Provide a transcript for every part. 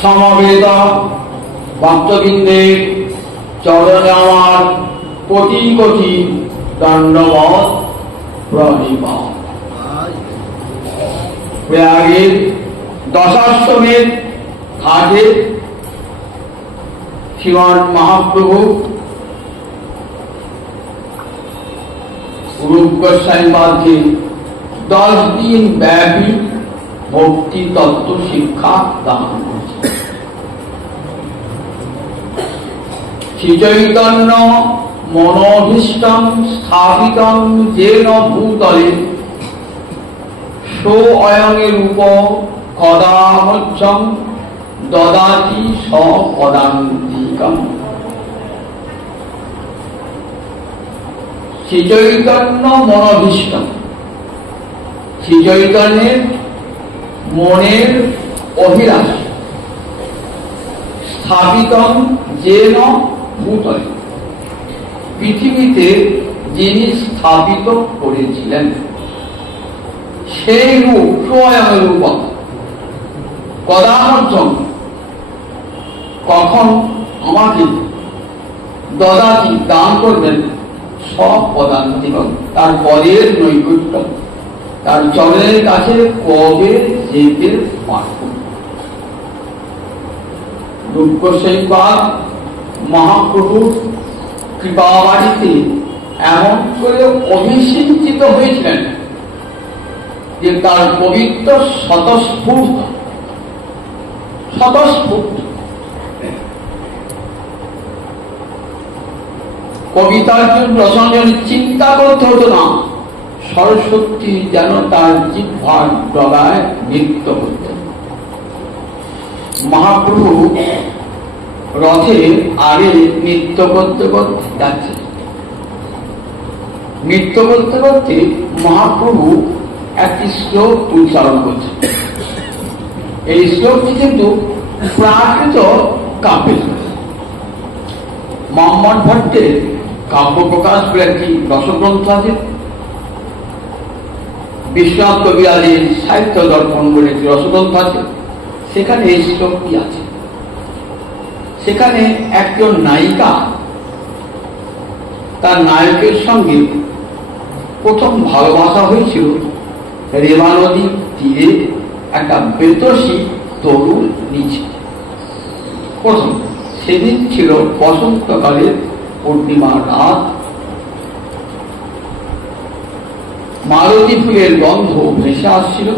সমবেত ভক্তবৃন্দের চরণে আমার কোটি কোটি দণ্ডবত প্রণিপাত। প্রয়াগের দশাশ্বমেধ ঘাটে শ্রীমান মহাপ্রভু রূপ গোস্বামীবাদকে 10 দিন ব্যাপী ভক্তি তত্ত্ব শিক্ষা দান করেছে। শ্রী চৈতন্য মনোভীষ্টং স্থাপিতং যেন ভূতলে সো অয়ঙের রূপ কদামোচ্ছং দদাতি সপদান্তিকম। শ্রী চৈতন্য মনোভীষ্টং, শ্রী চৈতন্যের মনের অভিলাষ স্থাপিতং যেন ভূতলে, পৃথিবীতে যিনি স্থাপিত করেছিলেন সেই রূপ স্বয়ং রূপ কদামর্থম, কখন আমাকে দদাতি দান করবেন সব পদান্তিক, তার পদের নৈকট্য, তার চরণের কাছে কবে যেতে পারব। রূপ গোস্বামীপাদ মহাপ্রভুর কৃপাবাড়িতে এমন করে অভিষিঞ্চিত হয়েছিলেন যে তার পবিত্র স্বতঃস্ফূর্ত কবিতার জন্য রচনার চিন্তা করতে হতো না, সরস্বতী যেন তার জিহ্বার ডগায় নৃত্য করতেন। মহাপ্রভু রথে আগে নৃত্য করতে করতে যাচ্ছে, নৃত্য করতে করতে মহাপ্রভু একটি শ্লোক উচ্চারণ করছে। এই শ্লোকটি কিন্তু প্রাকৃত কাব্যের। মম্মট ভট্টের কাব্য প্রকাশ বলে একটি রসগ্রন্থ আছে, বিশ্বনাথ কবিরাজের সাহিত্য দর্পণ বলে একটি রসগ্রন্থ আছে, সেখানে এই শ্লোকটি আছে। সেখানে একজন নায়িকা তার নায়কের সঙ্গে প্রথম ভালোবাসা হয়েছিল রেবা নদীর তীরে একটা বেতসী তরুর নিচে। প্রথম সেদিন ছিল বসন্তকালের পূর্ণিমা রাত, মালতী ফুলের গন্ধ ভেসে আসছিল।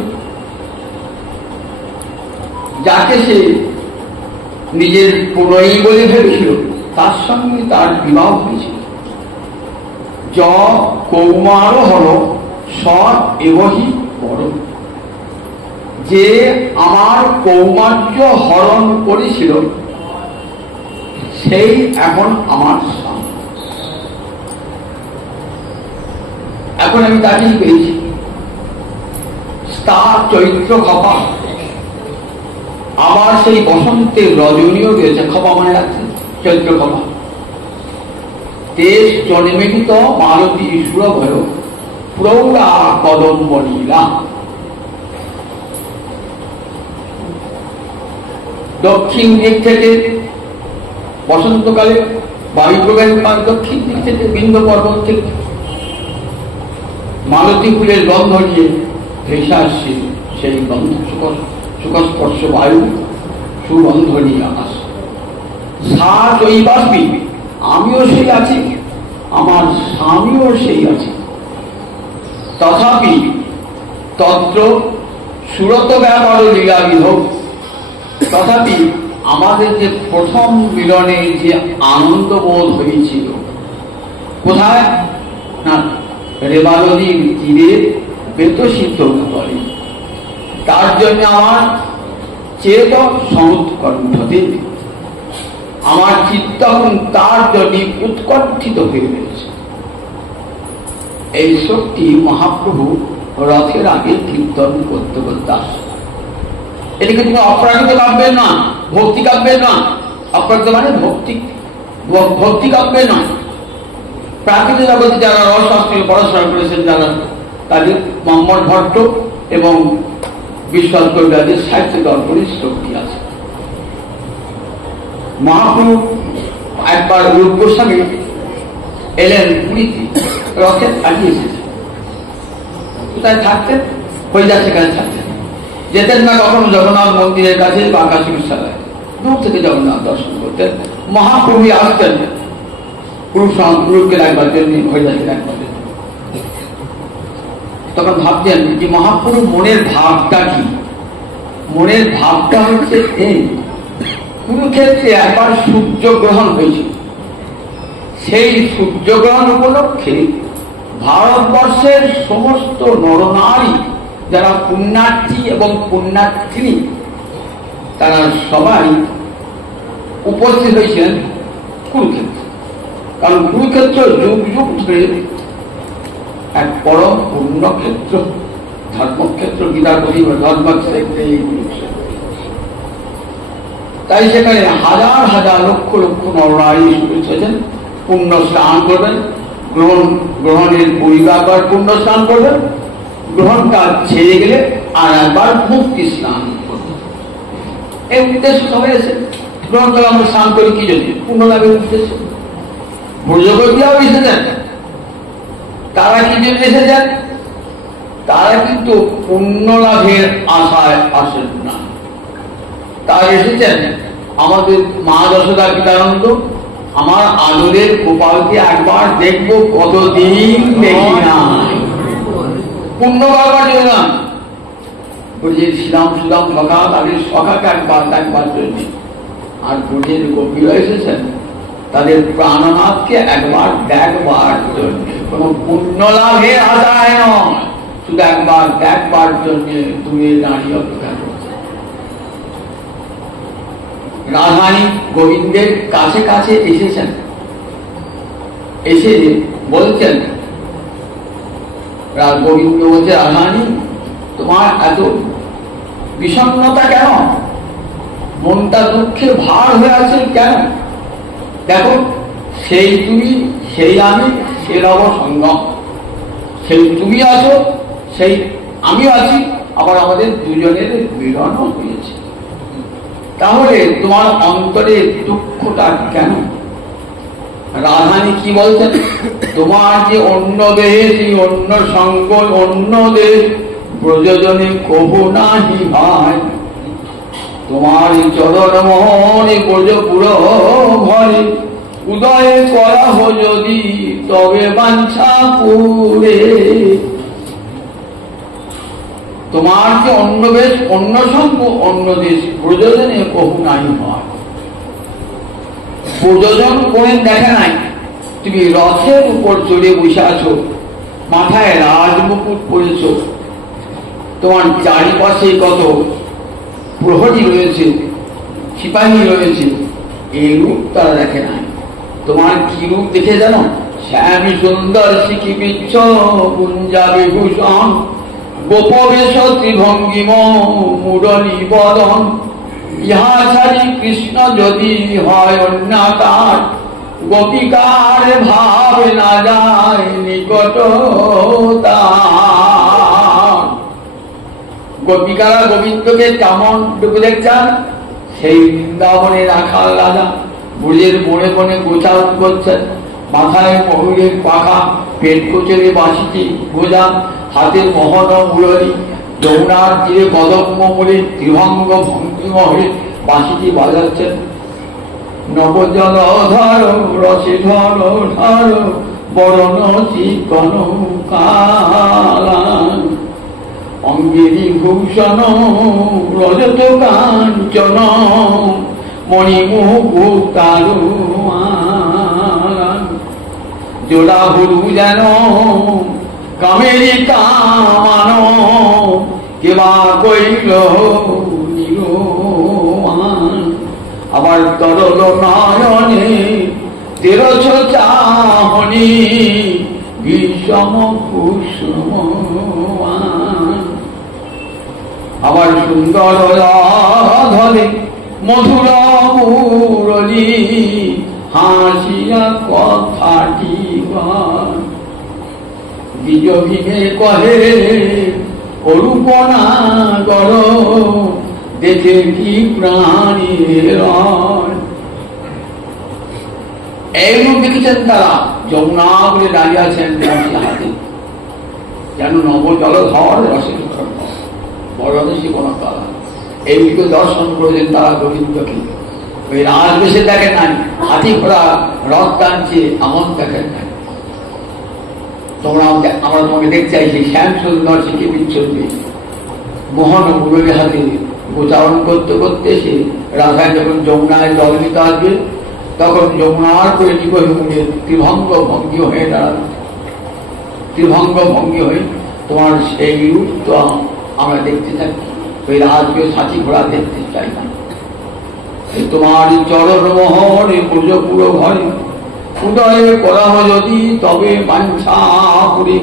যাকে সে নিজের প্রণয়ী বলে ভেবেছিল তার সঙ্গে তার বিবাহ হয়েছিল। য কৌমার হল স এবহি পর, যে আমার কৌমার্য হরণ করেছিল সেই এখন আমার স্বামী। এখন আমি তাকেই পেয়েছি। তার চৈত্র খপা, আবার সেই বসন্তের রজনীও রয়েছে। খপা মানে আছে চৈত্র খপা। দেশ জন্মেহিত মালতী সুরভয় প্রৌঢ়া কদম্ব লীলা। দক্ষিণ দিক থেকে বসন্তকালে বায়ু প্রবাহিত, দক্ষিণ দিক থেকে বিন্ধ্য পর্বত থেকে মালতী ফুলের গন্ধ নিয়ে ভেসে আসছে। সেই গন্ধ সুখস্পর্শ বায়ু সুগন্ধ নিয়ে আস। সা চৈবাস্মি, আমিও সেই আছি, আমার স্বামীও সেই আছে। তথাপি তত্র সুরত ব্যাপার লীলাবিধ, তথাপি আমাদের যে প্রথম মিলনে যে আনন্দ বোধ হয়েছিল কোথায় না রেবা নদীর তীরে বেতসিদ্ধ করে। তার জন্য আমার চেত সমুৎকণ্ঠতে, আমার চিত্ত এখন তার জন্য উৎকণ্ঠিত হয়ে রয়েছে। এই শক্তি মহাপ্রভু রথের আগে কীর্তন করতে করতে আসে। এটাকে তুমি অপ্রাকৃত কাব্যের না, ভক্তি কাব্যের না। অপ্রাকৃত মানে ভক্তি কাব্যের নয়। প্রাকৃত জগতে যারা রসশাস্ত্রে পড়াশোনা করেছেন যারা, তাদের মম্মট ভট্ট এবং বিশ্বনাথ কবিরাজের সাহিত্য দর্পণের শক্তি আছে। মহাপ্রভু একবার রূপ গোস্বামী এলেন পুরীতে, রথে আগে এসেছে, কোথায় থাকতেন? হরিদাস সেখানে থাকতেন। যেতেন না কখনো জগন্নাথ মন্দিরের কাছে বা কাশী বিশ্বনাথ, দূর থেকে জগন্নাথ দর্শন করতেন। মহাপ্রভু আসতেন পুরুষকে রাখবার জন্য, হরিদাসকে রাখবার জন্য। তখন ভাবতেন যে মহাপ্রভু মনের ভাবটা কি? মনের ভাবটা হচ্ছে এই, কুরুক্ষেত্রে একবার সূর্যগ্রহণ হয়েছিল। সেই সূর্যগ্রহণ উপলক্ষে ভারতবর্ষের সমস্ত নরনারী যারা পুণ্যার্থী এবং পুণ্যার্থিনী, তারা সবাই উপস্থিত হয়েছিলেন কুরুক্ষেত্র। কারণ কুরুক্ষেত্র যুগ যুগ ধরে এক পরম পুণ্যক্ষেত্র, ধর্মক্ষেত্র, গীতা বলি ধর্মক্ষেত্রে এই কুরুক্ষেত্র। তাই সেখানে হাজার হাজার লক্ষ লক্ষ নরনারী এসেছেন, পুণ্য স্নান করবেন, গ্রহণের পরিবার পুণ্য স্নান করবেন, গ্রহণটা ছেড়ে গেলে আর একবার মুক্তি স্নান করবেন। এই উদ্দেশ্য সবাই এসে গ্রহণটা আমরা স্নান করি কি জন্য? পুণ্য লাভের উদ্দেশ্য। ব্রজগোপীরাও এসেছেন, তারা কি জন্য এসেছেন? তারা কিন্তু পুণ্য লাভের আশায় আসেন না, তারা এসেছেন আমাদের মা যশোদা গীতানন্দ, আমার আদরের গোপালকে একবার দেখবো, কতদিন দেখি না, পুণ্য পাবার জন্য। শ্রীরাম সুদাম সখা, তাদের সখাকে একবার দেখবার জন্য। আর ব্রজের গোপীরা এসেছেন তাদের প্রাণনাথকে একবার দেখবার জন্য, কোন পুণ্য লাভের আশায় নয়, শুধু একবার দেখবার জন্য তুমি দাঁড়িয়ে অপেক্ষা করছো। রাধারানী গোবিন্দের কাছে কাছে এসেছেন, এসে বলছেন, গোবিন্দ বলছে, রাধারানী তোমার এত বিষণ্ণতা কেন? মনটা দুঃখে ভার হয়ে আছে কেন? দেখো, সেই তুমি, সেই আমি, সে রব সঙ্গম। সেই তুমি আছো, সেই আমি আছি, আবার আমাদের দুজনের মিলনও হয়েছে। তাহলে তোমার অন্তরে দুঃখটা কেন? রাধারানী কি বলছেন? তোমার যে অন্য দেহে, সেই অন্য সঙ্গ, অন্য দেহ ব্রজজনে কবু নাহি ভাই। তোমার চরণ মোহনে ব্রজপুর ঘরে উদয় করা হো যদি, তবে বাঞ্ছা পুরে। তোমার যে অন্য বেশ, অন্য সঙ্গ, অন্য দেশ ব্রজজনে কবু নাই হয়। ব্রজজন কোন দেখা নাই? তুমি রথের উপর চড়ে বসে আছো, মাথায় রাজমুকুট পরেছ, তোমার চারিপাশে কত প্রহরী রয়েছে, সিপাহী রয়েছে, এই রূপ তারা দেখে নাই। তোমার কি রূপ দেখে জানো? শ্যামী সুন্দর শিখি বিচ্ছ কুঞ্জা বিভূষণ, গোপবেশ ত্রিভঙ্গিম মুরলী বদন। ইহা ছাড়ি কৃষ্ণ যদি হয় অন্যাকার, গোপিকার ভাব না যায় নিকটতা। গোপিকারা গোবিন্দকে কেমন দেখছেন? সেই বৃন্দাবনে রাখাল রাজা ব্রজের বনে বনে গোচারণ করছেন, মাথায় ময়ূরের পাখা, পেট কোচরে বাঁশিটি গোজা, হাতে মোহন মুরলী, যমুনার তীরে কদম্ব মূলে ত্রিভঙ্গ ভঙ্গিমহে বাঁশিটি বাজাচ্ছেন। নবজল ধর রসে ধর ধর বরণ চিকন কালান, অঙ্গেরি ভূষণ রজত কাঞ্চন মণিমুকুতারু জোড়া ভুরু যেন কামেরি কামান, কেবা কইল নিরমান। আবার তরল নয়নে তেরছ চাহনি বিষম কুসুমান। আবার সুন্দর ধরে মধুর মুরলী, হাসিয়া কথাটি বিজভিনে কহে অরূপনা কর, দেখে কি প্রাণীর এইরূপ দেখেছেন তারা যমুনা বলে দাঁড়িয়ে আছেন হাতে, যেন নব জলধর রসে বড়দেশী কোন তারা এইগুলো দর্শন করেছেন তারা গোবিন্দকে। ওই রাজবেশে দেখেন নাই, হাতি ঘোড়া রথ টানছে এমন দেখেন নাই। আমরা তোমাকে দেখতে চাইছি শ্যাম সুন্দর শিখে বিচ্ছন্দি মোহন মুরলী হাতে উচ্চারণ করতে করতে সে রাধায় যখন যমুনায় জল নিতে আসবে তখন যমুনার করে নিবহে ত্রিভঙ্গ ভঙ্গি হয়ে দাঁড়াবে। ত্রিভঙ্গ ভঙ্গি হয়ে তোমার সেই রূপ তো আমরা দেখতে থাকি। ওই রাজকে সাথী ঘোড়া দেখতে চাই না। তোমার চরণ মোহনে পুজো পুরো ঘরে উদয় করা যদি তবে বাঞ্ছা পুরী।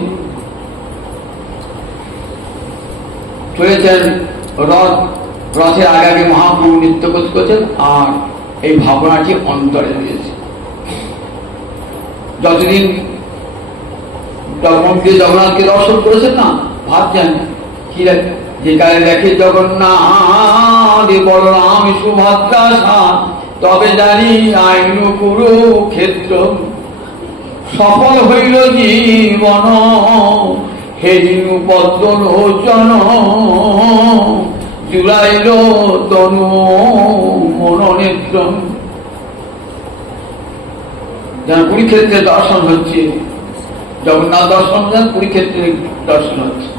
চলেছেন রথের আগে মহাপ্রভু নৃত্য করছেন, আর এই ভাবনাটি অন্তরে রয়েছে। যতদিন মন্দিরে জগন্নাথকে দর্শন করেছেন না, ভাবছেন কি যেখানে দেখে জগন্নাথ বলরাম সুভদ্রা তবে জানি আইন কুরুক্ষেত্র সফল হইল জীবন হেরিনু পদ্মলোচন জুড়াইল তনু মনোনেত্র। যেন কুরুক্ষেত্রে দর্শন হচ্ছে, জগন্নাথ দর্শন যেন কুরুক্ষেত্রে দর্শন হচ্ছে।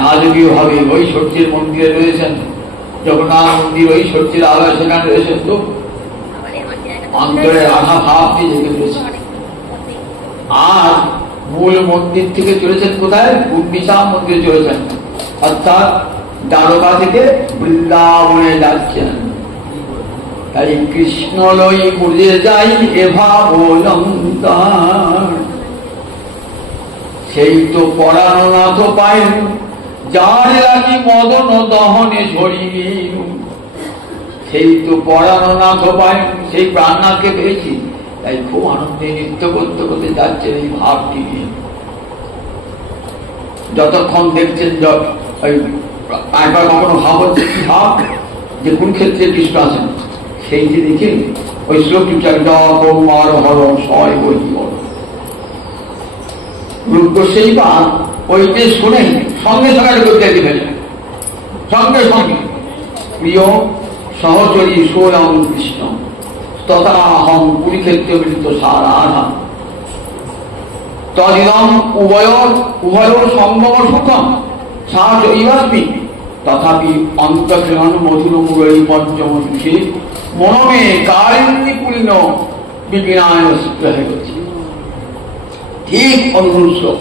রাজকীয় ভাবে ওই সূর্যের মন্দিরে রয়েছেন, জগন্নাথ মন্দির ওই সূর্যের আলোয় সেখানে রয়েছেন, তো অন্তরের আশা ভাব দিয়ে রয়েছে। আর মূল মন্দির থেকে চলেছেন কোথায়? গুন্ডিচা মন্দিরে চলেছেন, অর্থাৎ দ্বারকা থেকে বৃন্দাবনে যাচ্ছেন। তাই কৃষ্ণ লই বুঝে যাই এভাবলঙ্কার, সেই তো পরাণনাথ পায় যার লাগি মদন দহনে ঝরিল। সেই তো পরাণনাথ পায়, সেই প্রাণনাথকে পেয়েছি, তাই খুব আনন্দে নৃত্য করতে করতে যাচ্ছেন এই ভাবটি নিয়ে। যতক্ষণ দেখছেন একবার কখনো ভাব হচ্ছে কি ভাব যে কোন ক্ষেত্রে কৃষ্ণ আছেন, সেই যে দেখে ওই শ্লোকটি কৌমার হর সয় বই রূপ সেই বা ওইটি শুনে সঙ্গে সঙ্গে করতে ফেললেন, সঙ্গে সঙ্গে প্রিয় সহচরী সোয়ং কৃষ্ণ তথা হম কুরুক্ষেত্রে মিলিত সারা তদিদম উভয় সঙ্গম সুখম সাহসী তথাপি অন্তঃক্ষণ মধুর মুরলী পঞ্চম দুষে মনমে কারিণী পূর্ণ বিপিনায় হয়ে গেছে। ঠিক অনুরূপ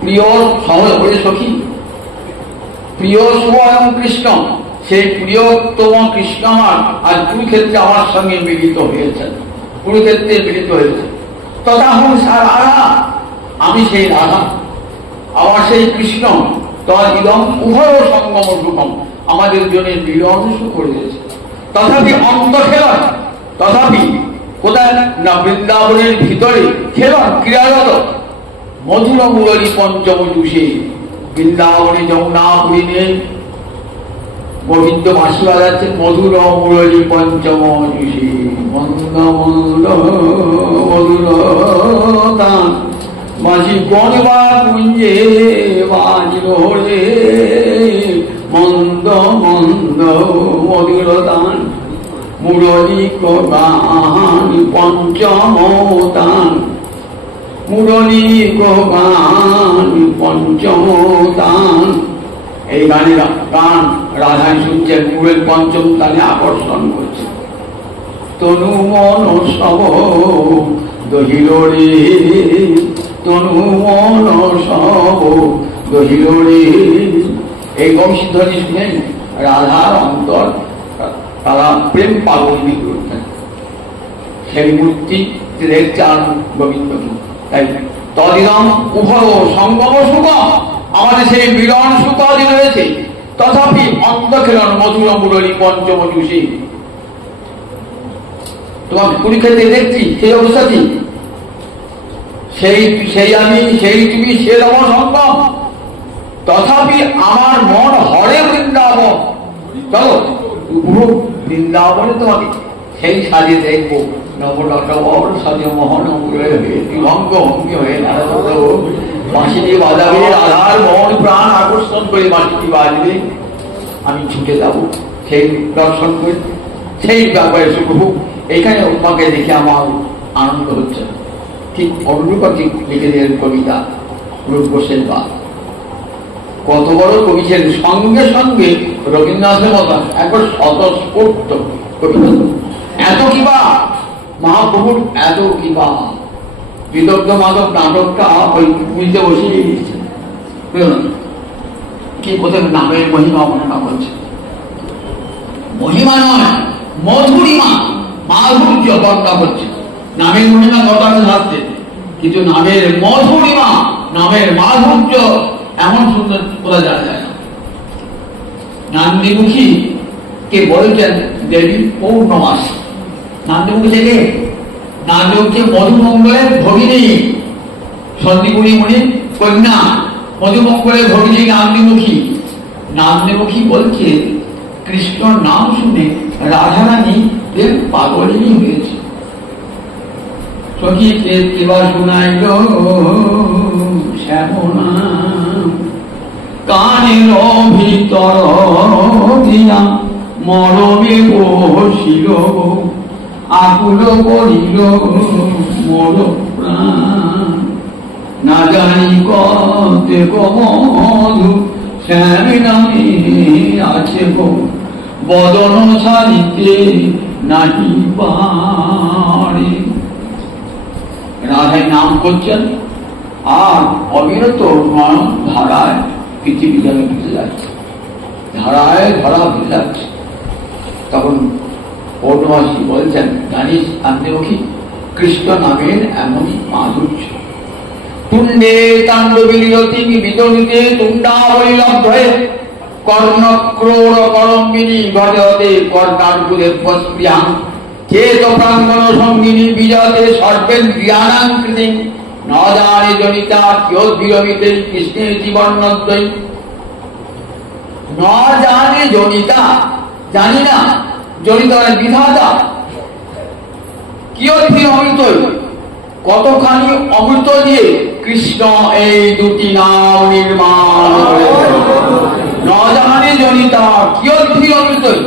প্রিয় সহজ সখী প্রিয় স্বয়ং কৃষ্ণ, সেই প্রিয়তম কৃষ্ণ আমার আজ কুরুক্ষেত্রে আমার সঙ্গে মিলিত হয়েছেন, কুরুক্ষেত্রে মিলিত হয়েছে। তথা হন রাধা, আমি সেই রাধা, আমার সেই কৃষ্ণ তদিদম উভয় সঙ্গম সুখম, আমাদের জন্য মিলন সুখ হয়েছে। তথাপি অন্ত খেলন, তথাপি কোথায় না বৃন্দাবনের ভিতরে খেলন ক্রীড়ারত মধুর মুরলী পঞ্চম দুষে। বৃন্দাবনে যমুনাপুরী নেই, গোবিন্দ বাঁশি বাজাচ্ছেন মধুর মুরলী পঞ্চম দুষে। মন্দ মন্দ মধুর দান বাঁশি কোন বা কুঞ্জে বাজিল রে, মন্দ মন্দ মধুর দান মুরলী গান পঞ্চম দান, মুরলী গান পঞ্চম দান। এই গানের গান রাধাই শুনছেন, মুরের পঞ্চম দানে আকর্ষণ করছে। তনু মন সব দহিল রে, তনু মন সব দহিল রে। এই বংশীধ্বনি শুনে রাধার অন্তর তারা প্রেম পাগল করতেন, সেই মূর্তি দেখছেন গোবিন্দকে। তাই তদিদম উভয় সঙ্গম সুখ, আমাদের সেই মিলন সুখ রয়েছে। তথাপি অন্তঃক্ষেলন মধুর মুরলী পঞ্চম দুষে। তোমাকে কুরুক্ষেত্রে দেখছি সেই অবস্থাটি, সেই আমি, সেই তুমি, সে রম সঙ্গম। তথাপি আমার মন হরে বৃন্দাবন, চলো বৃন্দাবনে তোমাকে সেই সাজে দেখবো নবনটবর সাজে মোহন বিভঙ্গ ভঙ্গি হয়ে নারদ বাঁশিটি বাজাবে, রাধার মন প্রাণ আকর্ষণ করে বাঁশিটি বাজবে, আমি ছুটে যাবো সেই দর্শন করে, সেই ব্যাপারে সুখভোগ। এইখানে তোমাকে দেখে আমার আনন্দ হচ্ছে। ঠিক অনুরূপী লিখে দিলেন কবিতা রূপসেন বা, কত বড় কবি ছিলেন। সঙ্গে সঙ্গে রবীন্দ্রনাথের মতো একবার স্বতঃস্ফূর্ত কবিতা, এত কিবা মহাপ্রভুর এত কিবা। বিদগ্ধ মাধব নাটকটা ওই বুঝতে বসিয়ে দিয়েছে, কি কোথায় নামের মহিমা বর্ণনা করছে। মহিমা নয়, মধুরিমা, মাধুর্য বর্ণনা করছে। নামের মহিমা কথা থাকছে, কিন্তু নামের মধুরিমা, নামের মাধুর্য এমন সুন্দর বলা যাওয়া যায় না। নান্দিমুখী কে বলেছেন দেবী পৌর্ণমাসী। নান্দিমুখী থেকে নান্দিমুখী মধুমঙ্গলের ভগিনী, সন্দীপুরী মুনির কন্যা, মধুমঙ্গলের ভগিনী নান্দিমুখী। নান্দিমুখী বলছে কৃষ্ণ নাম শুনে রাধারানী এর পাগলই হয়েছে। সখীকে কেবা শুনাইল শ্যামনা, কানের ভিতর দিয়া মরমে বসিল, আকুল করিল মোর প্রাণ। না জানি কতে মধু শ্যাম নামে আছে গো, বদন ছাড়িতে নাহি পারে। রাধায় নাম করছেন আর অবিরত নয়ন ধারায় পৃথিবী যেন ভিজে যাচ্ছে, ধারায় ধরা ভিজে যাচ্ছে। তখন পৌর্ণমাসী বলছেন, জানিস আন্দেমুখী, কৃষ্ণ নামের এমনই মাধুর্য। তুণ্ডে তাণ্ডবীরতি বিতরিতে তুণ্ডাবলী লব্ধয়ে, কর্ণক্রোড় করম্বিনী ঘটতে কর্ণার্বুদে স্পৃহাং, চেত প্রাঙ্গণ সঙ্গিনী বিজতে সর্বেন্দ্রিয়াণাং কৃতিং, ন জানে জনিতা কিয়দ্বিরমিতে কৃষ্ণের জীবন্নদ্বৈ। ন জানে জনিতা, জানি না, জনিতা বিধাতা, কিয়দ্বিরমিতৈ, কতখানি অমৃত দিয়ে কৃষ্ণ এই দুটি নাম নির্মাণ করেছেন। ন জানে জনিতা কিয়দ্বিরমিতৈ,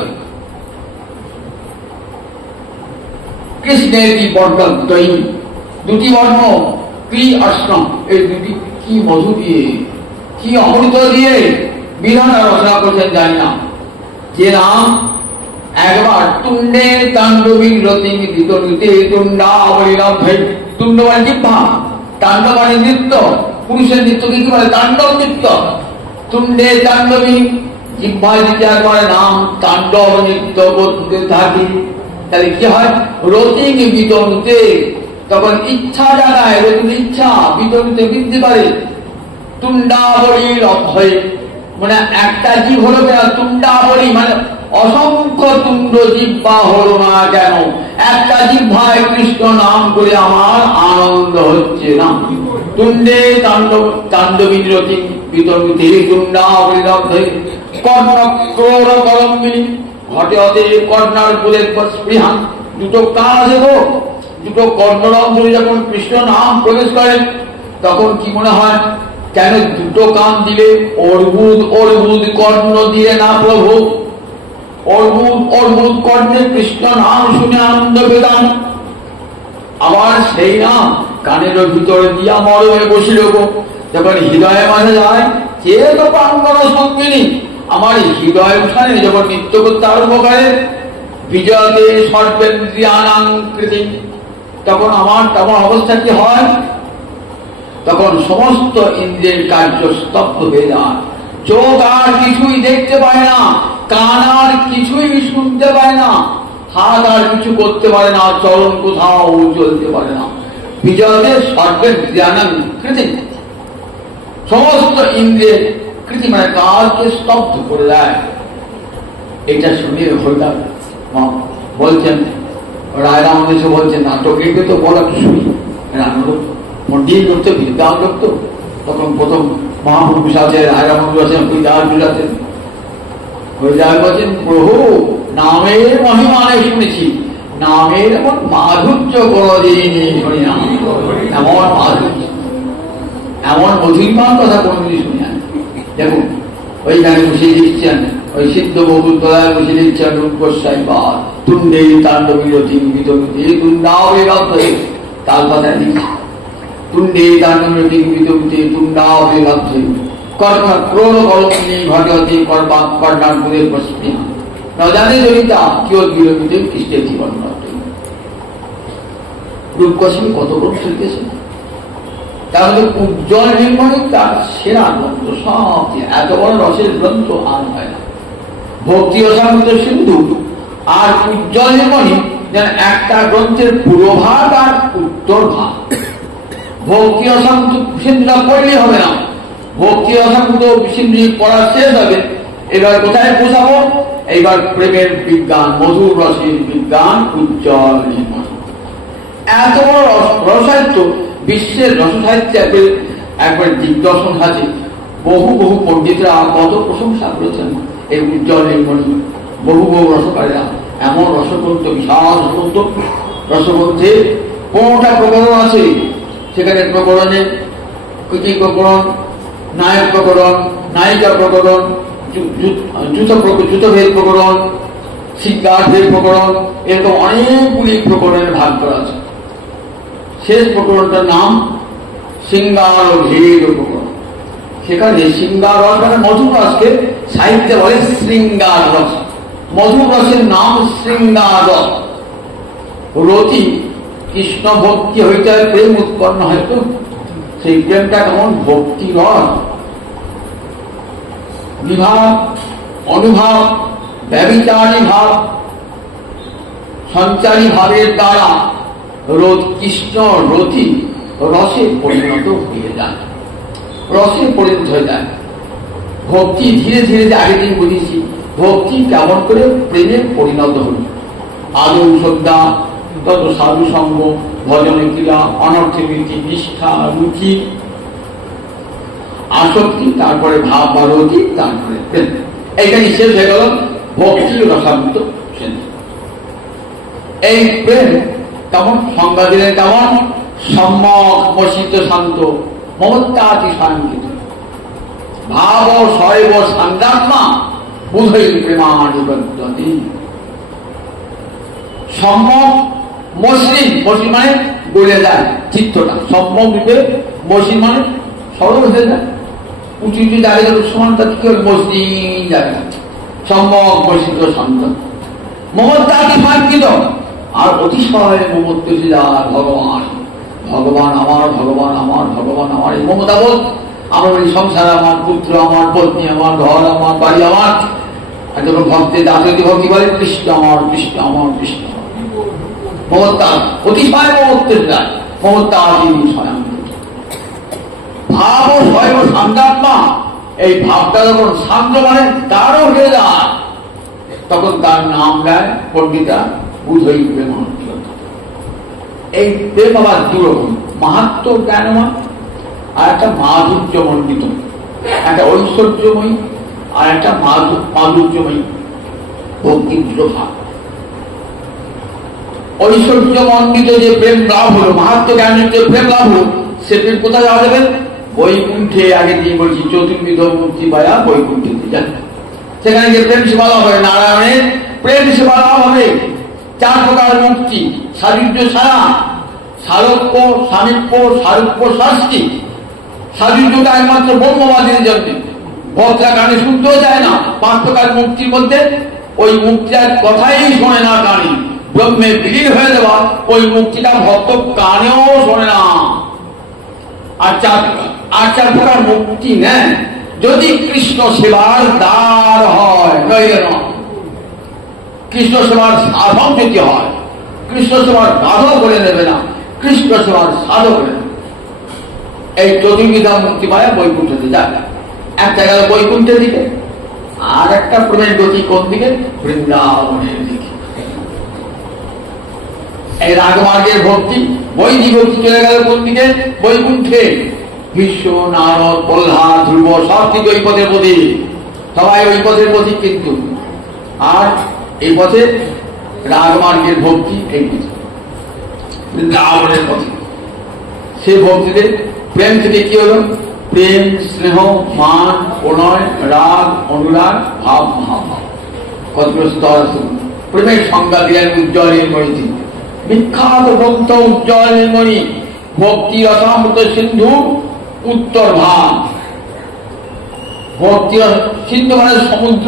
কৃষ্ণের কি বর্ণদ্বয়ী, দুটি বর্ণ কি আশ্রম, এই দুটি কি মধু দিয়ে, কি অমৃত দিয়ে বিধান রচনা করছেন জানি না। যে নাম একবার তুণ্ডে তাণ্ডবী রতি বিতরিতে তুণ্ডাবলী লব্ধয়ে, তুণ্ড মানে জিহ্বা, তাণ্ডব মানে নৃত্য, পুরুষের নৃত্যকে কি বলে? তাণ্ডব নৃত্য। তুণ্ডে তাণ্ডবী, জিহ্বায় দিতে একবার নাম তাণ্ডব নৃত্য করতে থাকি, তাহলে কি হয়? রতিং বিতরুতে, তখন ইচ্ছা জাগায়, রতির ইচ্ছা বিতরুতে বৃদ্ধি করে। তুণ্ডাবলীর অভয় মানে একটা জীব হলো কেন? তুণ্ডাবলী মানে অসংখ্য তুণ্ড জিহ্বা হলো না কেন? একটা জিহ্বায় কৃষ্ণ নাম করে আমার আনন্দ হচ্ছে না। তুণ্ডে তাণ্ডবী রতি বিতরুতে তুণ্ডাবলীর অভয়, কর্ণক্রোড় করম্বিনী ঘটে অতে কর্ণার্বুদে স্পৃহাং। দুটো কান আছে গো, দুটো কর্ণরন্ধ্রে যখন কৃষ্ণ নাম প্রবেশ করেন তখন কি মনে হয়? কেন দুটো কান দিলে অর্বুদ অর্বুদ কর্ণ দিলে না প্রভু? অর্বুদ অর্বুদ কর্ণে কৃষ্ণ নাম শুনে আনন্দ পেতাম। আবার সেই নাম কানের ভিতরে দিয়া মরমে বসিল গো, যখন হৃদয়ে মাঝে যায়, চেত প্রাঙ্গণ সঙ্গিনী, আমার হৃদয় উঠানে যখন নৃত্য করতে আরম্ভ করে, বিজয়তে সর্বেন্দ্রিয়াণাং কৃতিং, তখন আমার তেমন অবস্থা কি হয়? তখন সমস্ত ইন্দ্রিয়ের কার্য স্তব্ধ হয়ে যায়। চোখ আর কিছুই দেখতে পায় না, কান আর কিছুই শুনতে পায় না, হাত আর কিছু করতে পারে না, চরণ কোথাও চলতে পারে না। বিজয়তে সর্বেন্দ্রিয়াণাং কৃতিং, সমস্ত ইন্দ্রিয়ের কৃতি মানে কাজকে স্তব্ধ করে দেয়। এটা শুনে হরিদাস বলছেন, রায়রাম এসে বলছেন, নাটক লিখবে তো বলা শুনি মন্দির করতে বিদ্যান করতো। তখন প্রথম মহাপুরুষ আছে রায়রাম আছেন, হরিদাস আছেন। হরিদাস বলছেন, প্রভু নামের মহিমা শুনেছি, নামের এমন মাধুর্য কোনদিন শুনি না, এমন মাধুর্য, এমন মধুরমান কথা কোনদিন শুনি না। দেখুন ওইখানে বসে দিচ্ছেন, ওই সিদ্ধ বকুল তলায় বসে দিচ্ছেন রূপ গোস্বাই বা তুণ্ডে তাণ্ডবীরতি বিতমিতে তুণ্ডাবে গাধে, তার কথায় লিখছে তুণ্ডে তাণ্ডবীরতি বিতমিতে তুণ্ডাবে গাধে কর্ম ক্রোড় কলকিনী ঘটতে কর্মা কর্ণাকুলের প্রশ্নে ন জানে জড়িতা কিয় বিরমিতে খ্রিস্টের জীবন নষ্ট। রূপ গোস্বামী কত গ্রন্থ লিখেছেন, তাহলে উজ্জ্বল নির্মাণে তার সেরা গ্রন্থ, সব এত বড় রসের গ্রন্থ আর হয় না। ভক্তি রসামৃত সিন্ধু আর উজ্জ্বল নির্মাণী যেন একটা গ্রন্থের পুরো ভাগ আর উত্তর ভাগ। ভক্তি রসামৃত সিন্ধুটা পড়লেই হবে না, ভক্তি রসামৃত সিন্ধু পড়া শেষ হবে, এবার কোথায় পৌঁছাবো? এইবার প্রেমের বিজ্ঞান, মধুর রসের বিজ্ঞান, উজ্জ্বল নির্মাণ। এত বড় রসায়িত্য, বিশ্বের রসসাহিত্যে একবার দিগদর্শন আছে। বহু বহু পণ্ডিতরা কত প্রশংসা করেছেন এই উজ্জ্বল নির্মণি। বহু বহু রসকারীরা এমন রসগ্রন্থ, বিশাল রসগ্রন্থ, রসগ্রন্থে 15টা প্রকরণ আছে। সেখানে প্রকরণে কি প্রকরণ, নায়ক প্রকরণ, নায়িকা প্রকরণ, জুতভেদ প্রকরণ, শৃঙ্গারভেদ প্রকরণ, এরকম অনেকগুলি প্রকরণে ভাগ করা আছে। শেষ প্রকরণটার নাম শৃঙ্গার ভেদ প্রকরণ। সেখানে শৃঙ্গার রস মানে মধুর রসকে সাহিত্যে বলে শৃঙ্গার রস। মধুর রসের নাম শৃঙ্গার রস। রতি কৃষ্ণ ভক্তি হইতে প্রেম উৎপন্ন হয়তো, সেই প্রেমটা কেমন ভক্তি রস। বিভাব, অনুভাব, ব্যভিচারী ভাব, সঞ্চারী ভাবের দ্বারা কৃষ্ণ রতি রসে পরিণত হয়ে যায়, রসে পরিণত হয়ে যায়। ভক্তি ধীরে ধীরে, আগের দিন বুঝেছি, ভক্তি কেমন করে প্রেমে পরিণত হল। আদৌ শ্রদ্ধা, তত সাধু সঙ্গ, ভজনে ক্রিয়া, অনর্থে বৃত্তি, নিষ্ঠা, রুচি, আসক্তি, তারপরে ভাব বা রতি, তারপরে প্রেম। এইখানে শেষ হয়ে গেল ভক্তি রসামৃত সিন্ধু। এই প্রেম কেমন সংজ্ঞা দিলেন, কেমন? সম্যক বসিত শান্ত মমত্বাতি সাঙ্কিত ভাব শৈব সান্দাত্মা বুধৈ প্রেমানুবদ্ধতি। সম্যক মসৃণ, মসৃণ মানে গড়ে যায় চিত্তটা, সম্যক রূপে মসৃণ মানে সরল হয়ে যায়, উঁচু উঁচু জায়গা সমানতা কি হবে, মসৃণ জায়গা, সম্যক বসিত শান্ত মমত্বাতি সাঙ্কিত। আর অতিশয় মমত্ব যার ভগবান, ভগবান আমার, ভগবান আমার, ভগবান আমার, এই মমতাবোধ। আমার এই সংসার আমার, পুত্র আমার, পত্নী আমার, ঘর আমার, বাড়ি আমার। আর যখন ভক্তের দাসী ভক্তি বলে কৃষ্ণ আমার, কৃষ্ণ আমার, কৃষ্ণ মমতা, অতিশয় মমত্বের যায়, মমতা স্বয়ং ভাব ও স্বয়ং শান্তাত্মা। এই ভাবটা যখন শান্ত মানে তারও হয়ে যায়, তখন তার নাম দেয় পণ্ডিতা বুধৈ প্রেম। এই প্রেম আবার দুরকম, মাহাত্ম জ্ঞানময় আর একটা মাধুর্য মণ্ডিত, একটা ঐশ্বর্যময়ী আর একটা মাধুর্যময়ী ভক্তি দুটো ভাব। ঐশ্বর্য মণ্ডিত যে প্রেম লাভ হলো, মাহাত্ম জ্ঞানের যে প্রেম লাভ হলো, সে প্রেম কোথায় যাওয়া যাবে? বৈকুণ্ঠে। আগে দিয়ে বলছি চতুর্বিধ মুক্তি পায়া বৈকুণ্ঠে যান, সেখানে যে প্রেম সেবা লাভ হবে, নারায়ণের প্রেম সেবা লাভ হবে। 4 প্রকার মুক্তি, সাযুজ্য সারা, সারক্য, সামীপ্য, সারূপ্য, শাস্তি। সাযুজ্যটা একমাত্র ব্রহ্মবাদীর জন্য, ভক্তরা কানে শুনতেও যায় না। 5 প্রকার মুক্তির মধ্যে ওই মুক্তির কথাই শোনে না কানে, ব্রহ্মে বিলীন হয়ে যাওয়া ওই মুক্তিটা ভক্ত কানেও শোনে না। আর 4 প্রকার মুক্তি নেন যদি কৃষ্ণ সেবার দ্বার হয়, নইলে নয়। কৃষ্ণ সেবার সাধন যদি হয়, কৃষ্ণ সেবার বাধা করে নেবে না, কৃষ্ণ সেবার সাধক করে নেবে। এই চতুর্বিধা মুক্তি পায় বৈকুণ্ঠতে যায়। একটা গেল বৈকুণ্ঠের দিকে, আর একটা প্রেমের গতি কোন দিকে? বৃন্দাবনের দিকে। এই রাগমার্গের ভক্তি, বৈদিক ভক্তি চলে গেল কোন দিকে? বৈকুণ্ঠে। ভীষ্ম, নারদ, প্রহ্লাদ, ধ্রুব সব ঠিক ওই পথের প্রতীক, সবাই ওই পথের প্রতীক। কিন্তু আর এই পথে রাগমার্গের ভক্তি এই রাবণের কথা। সে ভক্তিতে প্রেম থেকে কি হলো? প্রেম, স্নেহ, মান, প্রণয়, রাগ, অনুরাগ, ভাব, মহাভাব, কতগুলো স্তর আছে। প্রেমের সংজ্ঞা দিলেন উজ্জ্বল নীলমণি তিনি। বিখ্যাত গ্রন্থ উজ্জ্বল নীলমণি, ভক্তি রসামৃত সিন্ধু উত্তর ভাগ। ভক্তি সিন্ধু মানে সমুদ্র,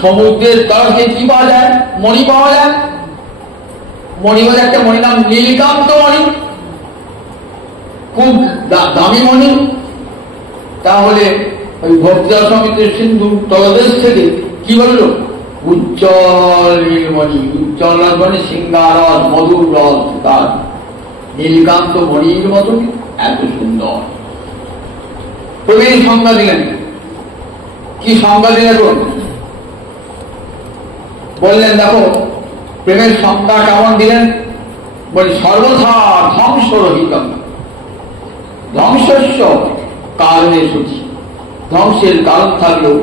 সমুদ্রের তরফে কি পাওয়া যায়? মণি পাওয়া যায়। মণি বলে একটা মণি নাম নীলকান্ত মণি, খুব দামি মণি। তাহলে ওই ভক্তি রসামৃত সিন্ধু তলদেশ থেকে কি বললো? উজ্জ্বল নীলমণি। উজ্জ্বল রস মানে সিংহার রস, মধুর রস, তার নীলকান্ত মণির মতো এত সুন্দর। প্রেমের সংজ্ঞা দিলেন। কি সংজ্ঞা দিলেন? বললেন দেখো প্রেমের সংজ্ঞা কেমন দিলেন? বলি সর্বথা ধ্বংস রহিত, ধ্বংসস্য কারণে সূচি। ধ্বংসের কারণ থাকলেও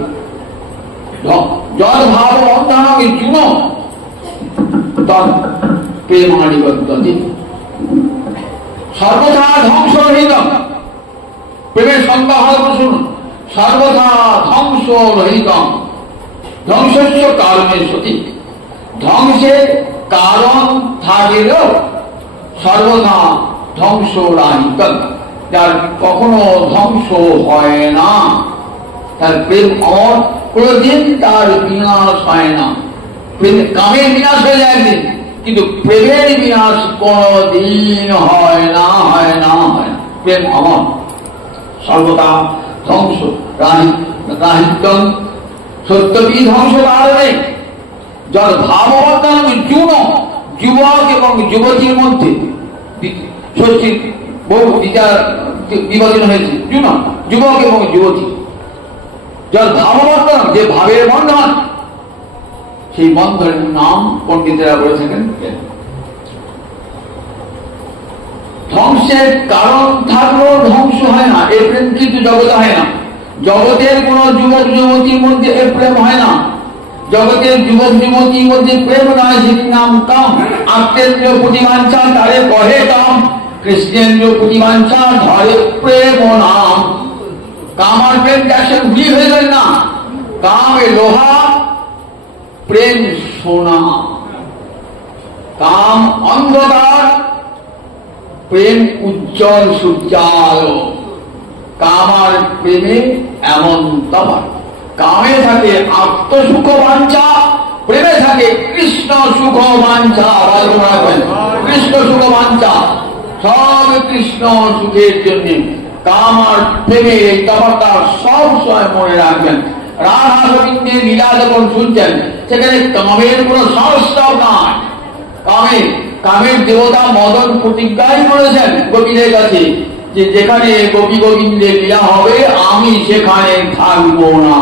যদ ভাব বন্ধনামে জুন তদ প্রেমানিবদ্ধতি। সর্বথা ধ্বংস রহিত, প্রেমের সংজ্ঞা ভালো করে শুনুন। সর্বথা ধ্বংস রহিত, ধ্বংসস্য কারণে সতী। ধ্বংসের কারণ থাকলেও সর্বদা ধ্বংস রাহিত, যার কখনো ধ্বংস হয় না। তার প্রেম অমর, কোনদিন তার বিনাশ হয় না। কামের বিনাশ হয়ে যায় একদিন, কিন্তু প্রেমের বিনাশ কোনদিন হয় না, হয় না, হয় না। প্রেম অমর, সর্বদা ধ্বংস রাহিত। সত্যবি ধ্বংস কারণে যার ভাববর্তন যুব, যুবক এবং যুবতীর মধ্যে সত্যি বহু বিচার বিভাজন হয়েছে। যুবক এবং যুবতী, যার ভাববর্তন, যে ভাবের বন্ধন, সেই বন্ধনের নাম পণ্ডিতেরা বলে থাকেন প্রেম। ধ্বংসের কারণ থাকলেও ধ্বংস হয় না, এ প্রেম কিন্তু জগতে হয় না। জগতের কোন যুবক যুবতীর মধ্যে এ প্রেম হয় না। জগতের যুবক যুবতীর মধ্যে প্রেম নয়, সেটির নাম কাম। আত্মেন্দ্র প্রতিমাঞ্চা তারে কহে কাম, কৃষ্ণেন্দ্র প্রতিমাঞ্চা ধরে প্রেম নাম। কাম আর প্রেম একসাথে ভুলি হয়ে যায় না। কাম এ লোহা, প্রেম সোনা। কাম অন্ধকার, প্রেম উজ্জ্বল সূর্যালো। কাম আর প্রেমে এমন তফাৎ। কামে থাকে আত্মসুখ বাঞ্ছা, প্রেমে থাকে কৃষ্ণ সুখ বাঞ্ছা। কৃষ্ণ সুখ বাঞ্ছা, সব কৃষ্ণ সুখের জন্য। কাম আর প্রেমের এই তফাৎটা সব সময় মনে রাখবেন। রাধা গোবিন্দের লীলা যখন শুনছেন, সেখানে কামের কোন সংস্রব নাই। কামের দেবতা মদন প্রতিজ্ঞাই করেছেন গোপীদের কাছে যে যেখানে গোপী গোবিন্দের লীলা হবে আমি সেখানে থাকবো না,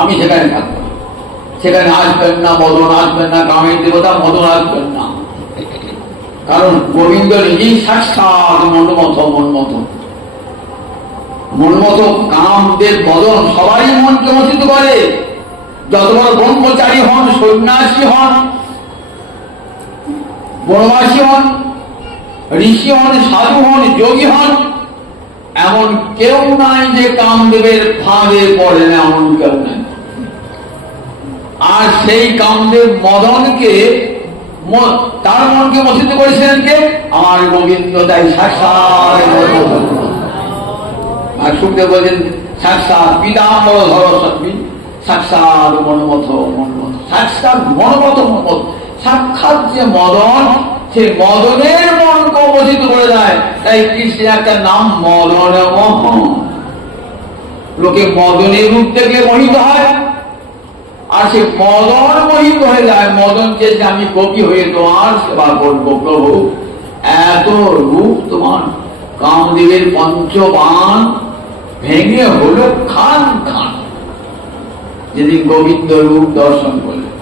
আমি সেখানে থাকবো। সেখানে আসবেন না মদন, আসবেন না কামের দেবতা, মদন আসবেন না। কারণ গোবিন্দ নিজেই সাক্ষাৎ মনমত। মনমত কামদেব মদন সবারই মনকে মোহিত করে। যত বড় ব্রহ্মচারী হন, সন্ন্যাসী হন, বনবাসী হন, ঋষি হন, সাধু হন, যোগী হন, এমন কেউ নাই যে কামদেবের ফাঁদে পড়ে না, এমন কেউ নাই। আর সেই কামদেব মদনকে, তার মনকে মোহিত করেছিলেন কে? আমার গোবিন্দ। তাই সাক্ষাৎ। আর সুখদেব বলছেন সাক্ষাৎ পিতাম্বর ধরসী, সাক্ষাৎ মনমথ। সাক্ষাৎ মনমথ। সাক্ষাৎ যে মদন, সে মদনের মনকে মোহিত করে দেয়। তাই কৃষ্ণের একটা নাম মদন মোহন। লোকে মদনের রূপ দেখলে মোহিত হয়, আর সে মদন মোহিত হয়ে যায়। মদন চেয়েছে আমি গোপী হয়ে তোমার সেবা করবো প্রভু। এত রূপ তোমার। কামদেবের পঞ্চবাণ ভেঙে হলো খান খান। যেদিন গোবিন্দ রূপ দর্শন করলেন,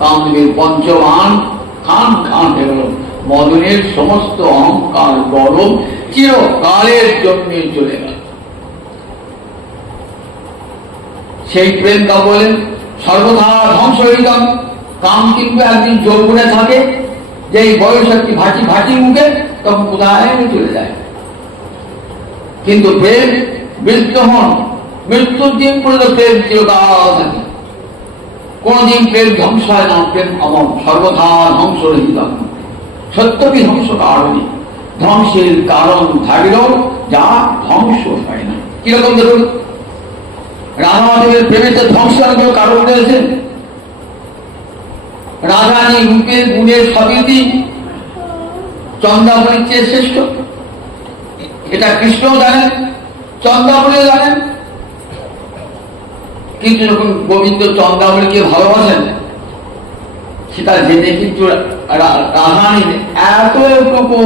কামদেবের পঞ্চবাণ খান খান হয়ে গেল। মদনের সমস্ত অহংকার গরম চিরকালের জন্য চলে গেল। সেই প্রেমটা বলেন সর্বদা ধ্বংস হইতাম। কাম কিন্তু একদিন যৌবনে থাকে, যে এই বয়স একটি ভাটি ভাটি মুখে, তখন কোথায় চলে যায়। কিন্তু প্রেম মৃত্যু হন, মৃত্যুর দিন পর্যন্ত প্রেম চিরকাল থাকে। কোনদিন প্রেম ধ্বংস হয় না, প্রেম অমর, সর্বথা ধ্বংস রহিত। সত্যকে ধ্বংস কারণে, ধ্বংসের কারণ থাকলেও যা ধ্বংস হয় না। কিরকম ধরুন, রাধা মাধবের প্রেমের ধ্বংস কেউ কারণ রয়েছে। রাধারানী রূপের গুণের সবই চন্দ্রাবলীর চেয়ে শ্রেষ্ঠ, এটা কৃষ্ণও জানেন, চন্দ্রাবলীও জানেন। কিন্তু যখন গোবিন্দ চন্দ্রাবলীকে ভালোবাসেন, সেটা জেনে কিন্তু রাধারানীর এতটুকু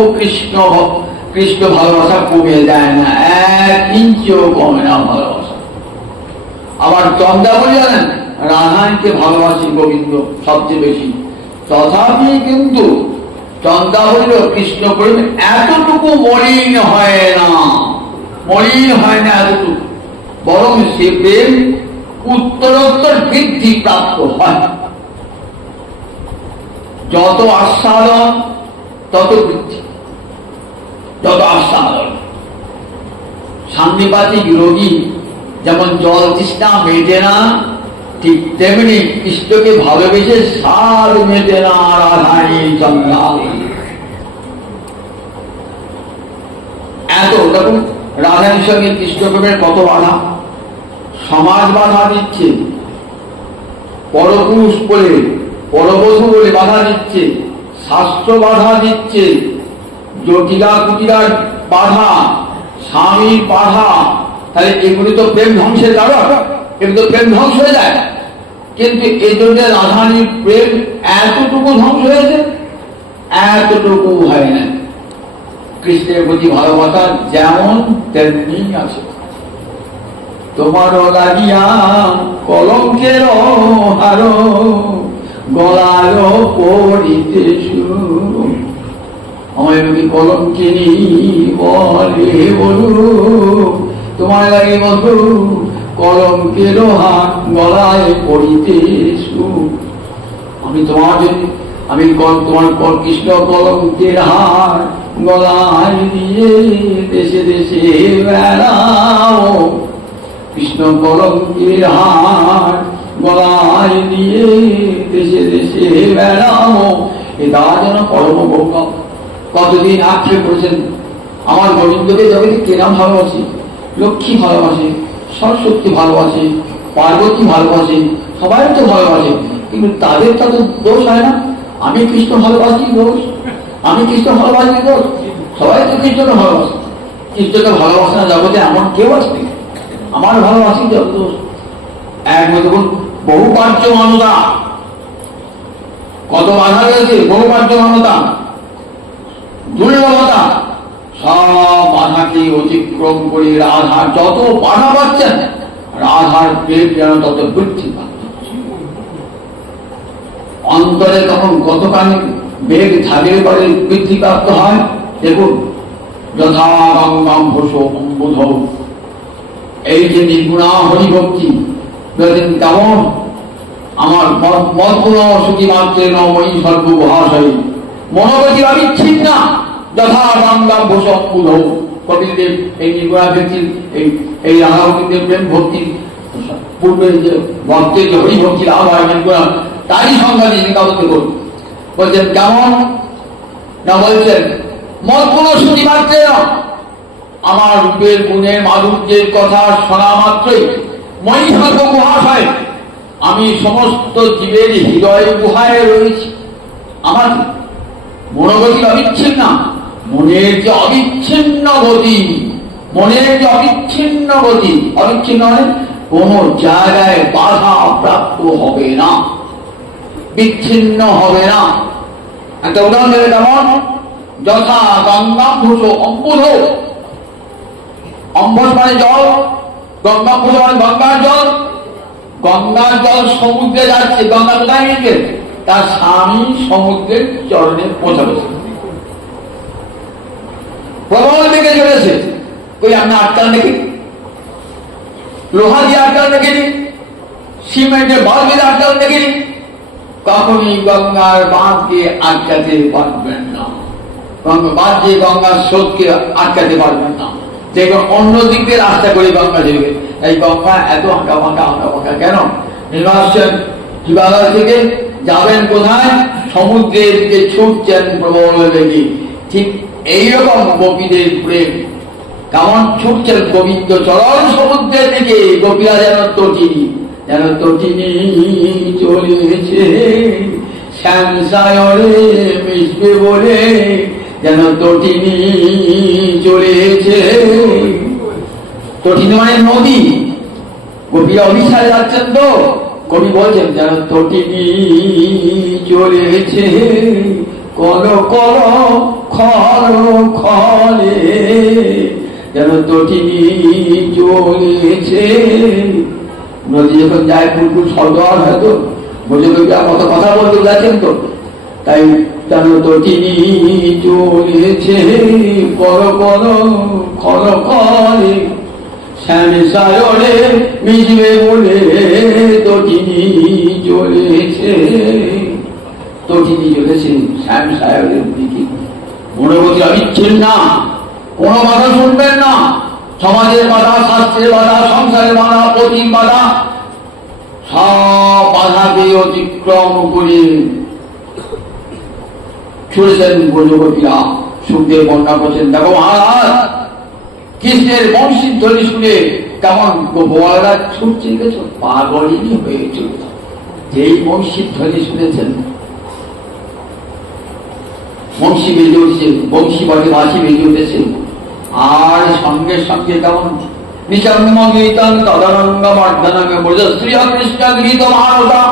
কৃষ্ণ ভালোবাসা কমে যায় না, 1 ইঞ্চিও কমে না ভালোবাসা। আবার চন্দ্রাবলী জানেন, রাধারানীকে ভালোবাসি গোবিন্দ সবচেয়ে বেশি, তথাপি কিন্তু চন্দ্রাবলীর কৃষ্ণ প্রেম এতটুকু মলিন হয় না, মলিন হয় না এতটুকু, বরং সে প্রেম উত্তরোত্তর বৃদ্ধি প্রাপ্ত হয়। যত আস্বাদন তত বৃদ্ধি, যত আস্বাদন। সান্নিপাতিক রোগী যেমন জল তৃষ্ণা মেটে না, ঠিক তেমনি কৃষ্ণকে ভালোবেসে সার মেটে না রাধারানী চন্দ্রাবলী। এত দেখুন রাধারানীর সঙ্গে কৃষ্ণপ্রেমের কত বাধা, সমাজ বাধা দিচ্ছে, পরপুরুষ বলে পরবধূ বলে বাধা দিচ্ছে, শাস্ত্র বাধা দিচ্ছে, জটিলা কুটিলার বাধা, স্বামীর বাধা। তাহলে এগুলি তো প্রেম ধ্বংসের কারণ, এগুলো প্রেম ধ্বংস হয়ে যায়। কিন্তু এই জন্য রাধারানীর প্রেম এতটুকু ধ্বংস হয়েছে, এতটুকু হয় না। কৃষ্ণের প্রতি ভালোবাসা যেমন তেমনি আছে। তোমারও লাগিয়া কলঙ্কের হার গলায় পড়িতেছু, আমায় যদি কলঙ্কিনী বলে বলু, তোমার লাগে বধু কলঙ্কের হার গলায় পড়িতেছু। আমি তোমার জন্য, আমি তোমার কৃষ্ণ কলঙ্কের হার গলায় দিয়ে দেশে দেশে বেড়াও, কৃষ্ণ কলঙ্কের হার গলায় দিয়ে দেশে দেশে বেড়াও। এটা যেন পরম গৌরব। কতদিন আক্ষেপ করেছেন, আমার গোবিন্দকে জগতে কেরাম ভালোবাসি, লক্ষ্মী ভালোবাসে, সরস্বতী ভালোবাসে, পার্বতী ভালোবাসে, সবাই তো ভালোবাসে, কিন্তু তাদের তো দোষ হয় না। আমি কৃষ্ণ ভালোবাসি দোষ, আমি কৃষ্ণ ভালোবাসি দোষ, সবাই তো কৃষ্ণকে ভালোবাসে। কৃষ্ণকে ভালোবাসে না জগতে এমন কেউ আছে? আমার ভালোবাসি যত দোষ। এক দেখুন বহু পার্য মানতা, কত বাধা রয়েছে, বহু পার্য মানতা, দুর্লভতা, সব বাধাকে অতিক্রম করে রাধা যত বাধা পাচ্ছেন, রাধার প্রেম যেন তত বৃদ্ধি পাচ্ছে। অন্তরে তখন কতখানি বেগ ঝাগের পরে বৃদ্ধিপ্রাপ্ত হয়। দেখুন, যথা গঙ্গাম ঘোষ অম্বুধ, এই যে নির্গুণা হরিভক্তি কেমন, আমার মধুর সুখী মাত্রে নময়ী সর্বভাষায় মনোগতি অবিচ্ছিন্ন, যথা গঙ্গাম ঘোষ অম্বুধ। কপিলদেব এই নির্গুণা ব্যক্তির এই রাধাভক্তিদের প্রেম ভক্তি পূর্বের যে ভক্তের যে হরিভক্তি লাভ হয় নির্গুণা, তারই সংজ্ঞা দিয়ে কাউকে করুন। বলছেন কেমন না, বলছেন মধুর সুখী মাত্রে, আমার রূপের গুণের মাধুর্যের কথা শোনা মাত্রই মই সর্ব গুহাশয়, আমি সমস্ত জীবের হৃদয় গুহায় রয়েছি। আমার মনোগতি অবিচ্ছিন্ন, মনের যে অবিচ্ছিন্ন গতি, মনের যে অবিচ্ছিন্ন গতি, অবিচ্ছিন্ন মানে কোন জায়গায় বাধা প্রাপ্ত হবে না, বিচ্ছিন্ন হবে না। একটা উদাহরণ দেবে কেমন, যথা গঙ্গাম্ভুষ অম্বুধ, অম্বুধ মানে জল, গঙ্গাম্ভুষ মানে গঙ্গার জল। গঙ্গার জল সমুদ্রে যাচ্ছে, গঙ্গা কোথায় নিয়ে তার স্বামী সমুদ্রের চরণে পৌঁছাচ্ছে, প্রবল দিকে চলেছে। ওই আমরা আটকাল দেখি, লোহা দিয়ে আটকাল দেখিনি, সিমেন্টের বাল দিয়ে আটকাল দেখিনি, কখনই গঙ্গার বাঁধকে আটকাতে পারবেন না, বাঁধ যে গঙ্গার স্রোতকে আটকাতে পারবেন না। দেখুন অন্য দিক দিয়ে রাস্তা করে গঙ্গা যাবে। এই গঙ্গা এত আঁকা বাঁকা কেন? নির্বাচন হিমালয় থেকে যাবেন কোথায়? সমুদ্রের দিকে ছুটছেন প্রবল বেগে। ঠিক এইরকম গোপীদের প্রেম কেমন ছুটছেন গোবিন্দ চরণ সমুদ্রের দিকে। গোপীরা যেন তটিনী চলেছে শ্যামসায়রে মিশবে বলে, যেন তটিনী চলেছে। তটিনী মানে নদী। গোপীরা অভিসারে যাচ্ছেন তো, কবি বলছেন যেন তটিনী চলেছে কল কল খল খলে, যেন তটিনী চলেছে। নদী যখন যায় ফুলফুল শব্দ আর হয়তো বোঝে কত কথা বলতে যাচ্ছেন তো, তাই যেন তটিনী চলেছে কল কল খল খলে শ্যামসায়রে মিশবে বলে, তটিনী চলেছে। তটিনী চলেছে শ্যামসায়রের দিকে। মনোগতি অবিচ্ছেদ না, কোনো বাধা শুনবেন না। সমাজের বাধা, শাস্ত্রের বাধা, সংসারের বাধা, পতির বাধা, সব বাধাকে অতিক্রম করে ছুড়েছেন ব্রজগোপীরা। সুখদেব বর্ণনা করছেন, দেখো মহারাজ কৃষ্ণের বংশী ধ্বনি শুনে কেমন গোপবালরা ছুটছে, গেছ পাগলিনী হয়ে চলছে। যেই বংশী ধ্বনি শুনেছেন, বংশী বেজে উঠছে, বংশী বাজে বাঁশি বেজে উঠেছে, আর সঙ্গে সঙ্গে কেমন নিশম্ম গীতং তদরঙ্গমর্ধনং ব্রজশ্রিয় কৃষ্ণ গীত মানসা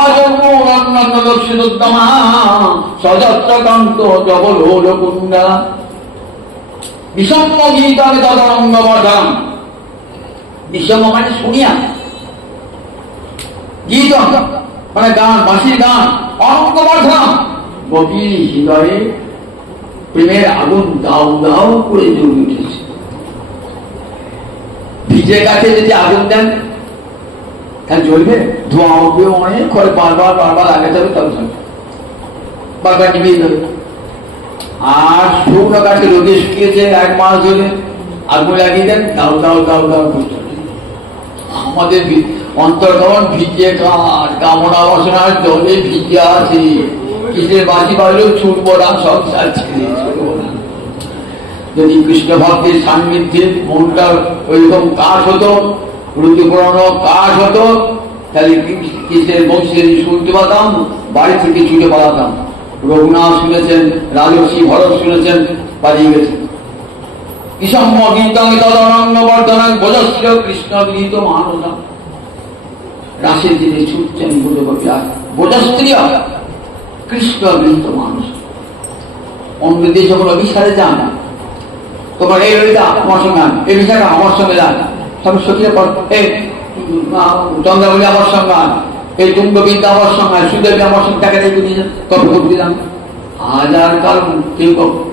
আজন্মোরন্নদক্ষিণোত্তমা সযত্রকান্ত জবলোল কুণ্ডলা। বিষম্ম গীতং তদরঙ্গমর্ধনং, বিষম্ম মানে শুনিয়া, গীত মানে গান, বাঁশির গান, অঙ্গবর্ধনং গোপীর হৃদয়ে প্রেমের আগুন দাউ দাউ করে জ্বলে উঠেছে। ভিজে গাছে যদি আগুন দেন তাহলে জ্বলবে, ধোঁয়া উঠবে অনেক, বারবার লাগাতে হবে, তবে বারবার নিভিয়ে যাবে। আর শুকনো গাছে রোদে শুকিয়েছে 1 মাস ধরে, আগুন লাগিয়ে দেন, দাউ দাউ দাউ দাউ করতে হবে। আমাদের অন্তর্গমন ভিজে কাঠ, কামনা বাসনার জলে ভিজে আছে। কৃষ্ণের বাঁশি বাজলেও ছুটবো না, সংসার ছেড়ে ছুটবো না। যদি কৃষ্ণ ভক্তের সান্নিধ্যে মনটা ওইরকম কাঠ হতো, রুটি পুরানো কাঠ হতো, তাহলে কৃষ্ণের বংশী শুনতে পাতাম, বাড়ি থেকে ছুটে পালাতাম। রঘুনাথ শুনেছেন, রাজর্ষি ভরত শুনেছেন, পালিয়ে গেছেন। কিসম্ম গীতং তদরঙ্গবর্ধনং ব্রজশ্রিয় কৃষ্ণ গীত মানসা। রাসের দিনে ছুটছেন ব্রজগোপীরা, ব্রজস্ত্রীয় কৃষ্ণ গীত মানুষ। অন্য দেশ যখন অভিসারে যান, তোমার এই রইটা আমার সঙ্গে আন, এই বিষয়টা আমার সঙ্গে যান, সব সখীরা এই চন্দ্রাবলী আমার সঙ্গে আন, এই তুঙ্গবিদ্যা আমার সঙ্গে আন, সুদেবী আমার সঙ্গে টাকা দিয়ে নিয়ে যান, তবে দিলাম। আজ আর কাল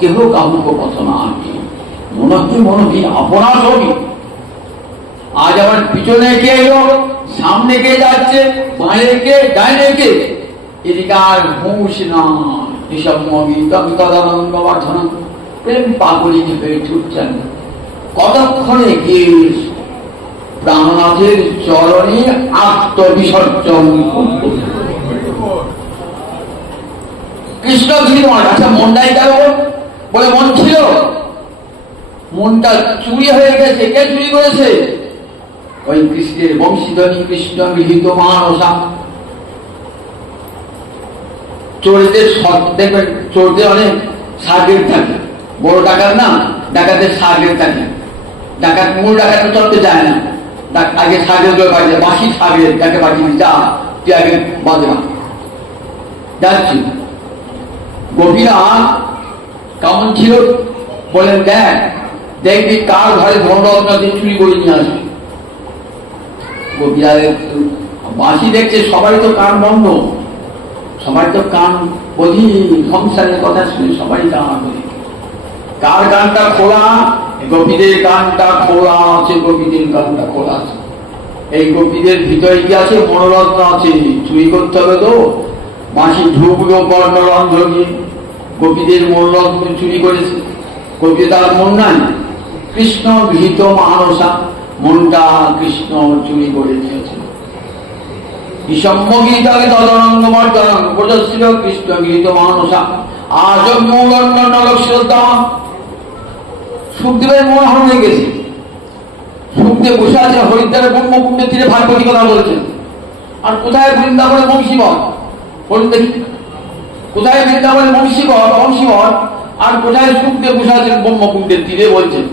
কেহ কাহুক কথা না আনবে, মনহি আপনার ছবি। আজ আমার পিছনে কে এলো, সামনে কে যাচ্ছে, বাইরে কে, ডাইনে কে, এদিকে আর হুঁশ না। এসব মগিতঙ্গবর্ধন প্রেম পাগলিনী হয়ে ছুটছেন। কতক্ষণে গিয়ে প্রাণনাথের চরণে আত্মবিসর্জন। কৃষ্ণ গীত মানে, আচ্ছা মনটাই গেল বলে, মন ছিল, মনটা চুরি হয়ে গেছে। কে চুরি করেছে? ওই কৃষ্ণের বংশীধ্বনি, কৃষ্ণ গৃহীত মানসা। চোরদের দেখবেন, চোরদের অনেক সার্গেট থাকে, বড় ডাকাত না, ডাকাতের সার্গেট থাকে। ডাকাত মূল ডাকাত চলতে যায় না, আগে সার্গেট বাজে, বাসি সার্গেট, তাকে বাজিয়ে যা তুই আগে বাজবা যাচ্ছি। গোপীরা কেমন ছিল বলেন, দেখবি কার ঘরে ধনরত্ন চুরি করে নিয়ে আসবে। গোপীরা বাঁশি দেখছে, সবাই তো কান বন্ধ, সবাই তো কান বলি, সংসারের কথা শুনে সবাই কান বলি। কার গানটা খোলা? গোপীদের গানটা খোলা আছে, গোপীদের গানটা খোলা আছে। এই গোপীদের ভিতরে কি আছে? মনোরত্ন আছে, চুরি করতে হবে তো। মাসি ঢুকলো কর্ণরন্ধ্র দিয়ে, গোপীদের মূল্যরত্ন চুরি করেছে। গোপী তার মন নাই, কৃষ্ণ গৃহীত মানসা, মনটা কৃষ্ণ চুরি করে নিয়েছে। বিষম্যগীতাকে তদরঙ্গ মর্দনঙ্গ প্রদর্শিত কৃষ্ণ গৃহীত মানসা আজ মূলন্ন নরক শ্রদ্ধা। সুখদেবের মন হয়ে গেছে। সুখদেব বসে আছে হরিদ্বারের ব্রহ্মকুণ্ডের তীরে ভাগবতী কথা বলছেন। আর কোথায় বৃন্দাবনের বংশীবর বলুন দেখি, কোথায় বৃন্দাবনের বংশীবর আর কোথায় সুখদেব বসে আছেন ব্রহ্মকুণ্ডের তীরে বলছেন।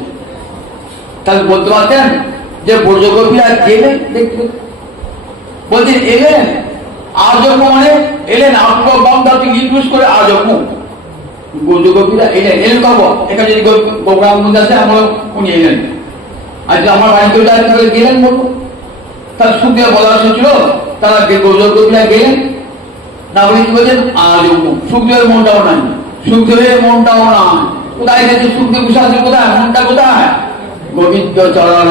তাহলে বলতে পারতেন যে ব্রজগোপীরা গেলেন দেখতে, বলছেন এলেন আজন্ম, মানে এলেন আপনার বামদাকে ইনক্লুজ করে আজন্ম। ব্রজগোপীরা এলেন কব, এখানে যদি প্রোগ্রাম মধ্যে আছে আমার উনি এলেন, আজকে আমার বাড়িতে গেলেন বলবো। তার সুখদেব বলা ছিল তারা ব্রজগোপীরা গেলেন না বলে কি বলছেন আজন্ম। সুখদেবের মনটাও নাই, সুখদেবের মনটাও নাই। কোথায় গেছে সুখদেব বসে আছে, কোথায় মনটা কোথায়? গোবিন্দ চরণ।